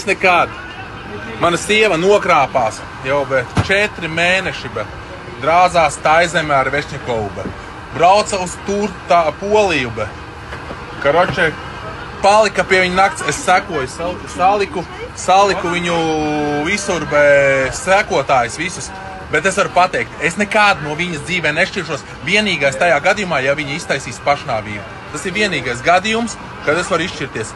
Es nekad. Mana sieva nokrāpās jau 4 mēneši, drāzās Taizemē ar Vešņikovu. Brauca uz Poliju. Karoče, palika pie viņa nakts, es sekoju, saliku viņu visur, sekotājus visus. Bet es varu pateikt, es nekādu no viņas dzīvē nešķiršos. Vienīgais tajā gadījumā, ja viņa iztaisīs pašnāvību. Tas ir vienīgais gadījums, kad es varu izšķirties.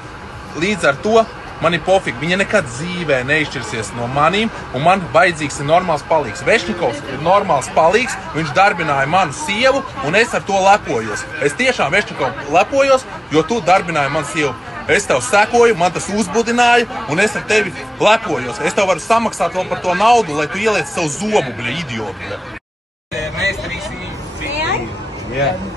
Līdz ar to man ir pofīgi. Viņa nekad dzīvē neizšķirsies no manīm, un man vajadzīgs ir normāls palīgs. Vešņikovs ir normāls palīgs, viņš darbināja manu sievu, un es ar to lepojos. Es tiešām Vešņikovu lepojos, jo tu darbināji manu sievu. Es tev sekoju, man tas uzbudināja, un es ar tevi lepojos. Es tev varu samaksāt vēl par to naudu, lai tu ieliec savu zobu, idioti.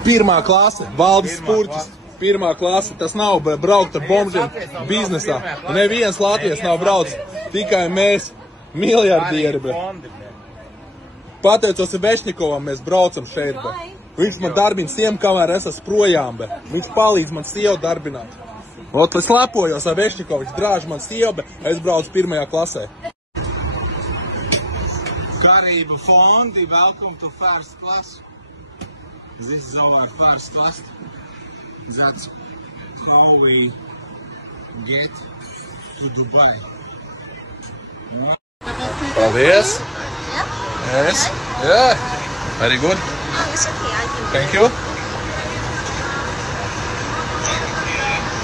Pirmā klase, Valdis Spurķis. Pirmā klase, tas nav braukt ar bombžiem biznesā. Neviens Latvijas nav braucis, tikai mēs, miljardieri. Pateicos Vešņikovam, mēs braucam šeit. Viņš man darbina siemu, kamēr es esmu projām. Viņš palīdz man sievu darbināt. Es lepojos ar Vešņikovu, viņš drāž man sievu, es braucu pirmajā klasē. Karību fondi, welcome to first class. This is our first class. That's how we get to Dubai. Paldies. Yes. Yeah. Very good. It's okay. Thank you.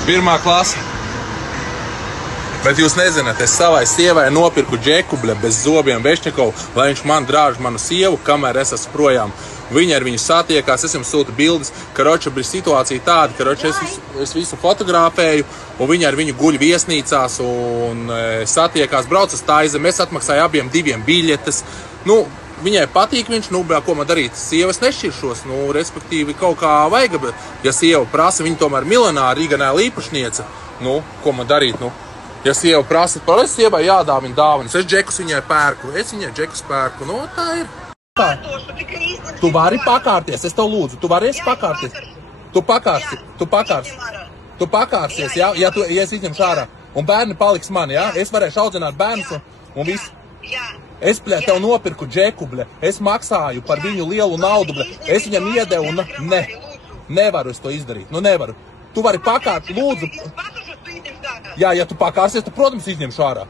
Pirmā klase. Bet jūs nezināt, es savai sievai nopirku džekubli bez zobiem Vešņikovu, lai viņš man drāž manu sievu, kamēr es esmu projām. Viņi ar viņu satiekās, es jums sūtu bildes, karoče bija situācija tāda, karoče es visu fotografēju, un viņi ar viņu guļ viesnīcās un satiekās, brauc uz Taizemi, es atmaksāju abiem 2 biļetes. Viņai patīk viņš, ko man darīt? Sievas nešķiršos, respektīvi kaut kā vajag, ja sieva prasa, viņa tomēr miljonāra Rīganēla īpašniece, ko man darīt, Ja sieva prasa, es sievai jādāvina dāvanas, es džekus viņai pērku, tā ir. Tu vari pakārties, es tev lūdzu, tu vari pakārties. Tu pakārsies, ja es izņemšu ārā. Un bērni paliks mani, ja? Es varēšu audzināt bērnus un visu. Es, tev nopirku džekubli, es maksāju par viņu lielu naudu, es viņam iedevu un nevaru es to izdarīt, nevaru. Tu vari pakārt, lūdzu. Jā, ja tu pakārsies, tu, protams, izņemšu ārā.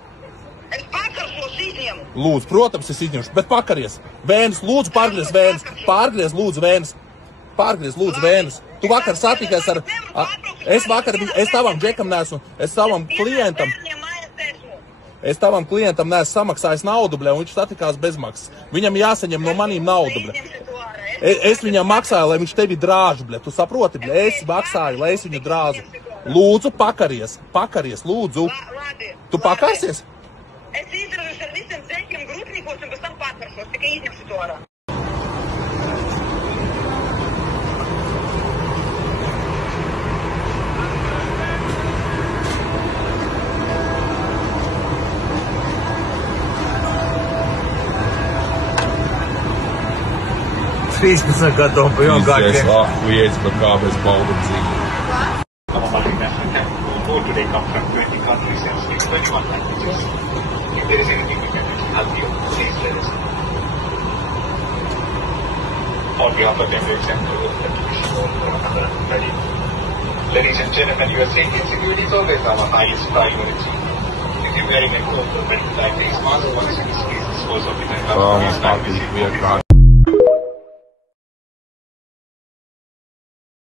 Es pakaršos izņemu. Lūdzu, protams, es izņemšu, bet pakaries. Vēnus, lūdzu, pārgriez vēnus. Pārgriez, lūdzu, vēnus. Pārgriez, lūdzu, vēnus. Tu vakar satīkies ar... Es tavam džekam neesmu, es tavam klientam neesmu samaksājis naudu, un viņš satikās bezmaksas. Viņam jāsaņem no manīm naudu, Es viņam maksāju, lai viņš tevi drāž, Tu saproti, Es maksāju, lai es viņu drāzu. Lūdzu, pakaries, lūdzu. Tu pakarsies? Es izražuši ar visiem džekiem grupnikos un pēc tam pakaršos, tikai izņemšu to ārā. Gadam bijām gājiem. Lietas par kā bez baudu dzīvi. Today come from 20 countries and speak 21 languages. If there is anything we can help you, please let us know. On behalf of Emirates and ladies and gentlemen, your safety and security is always our highest priority. If you're wearing a coat or medical face mask, once you please dispose of it and cover your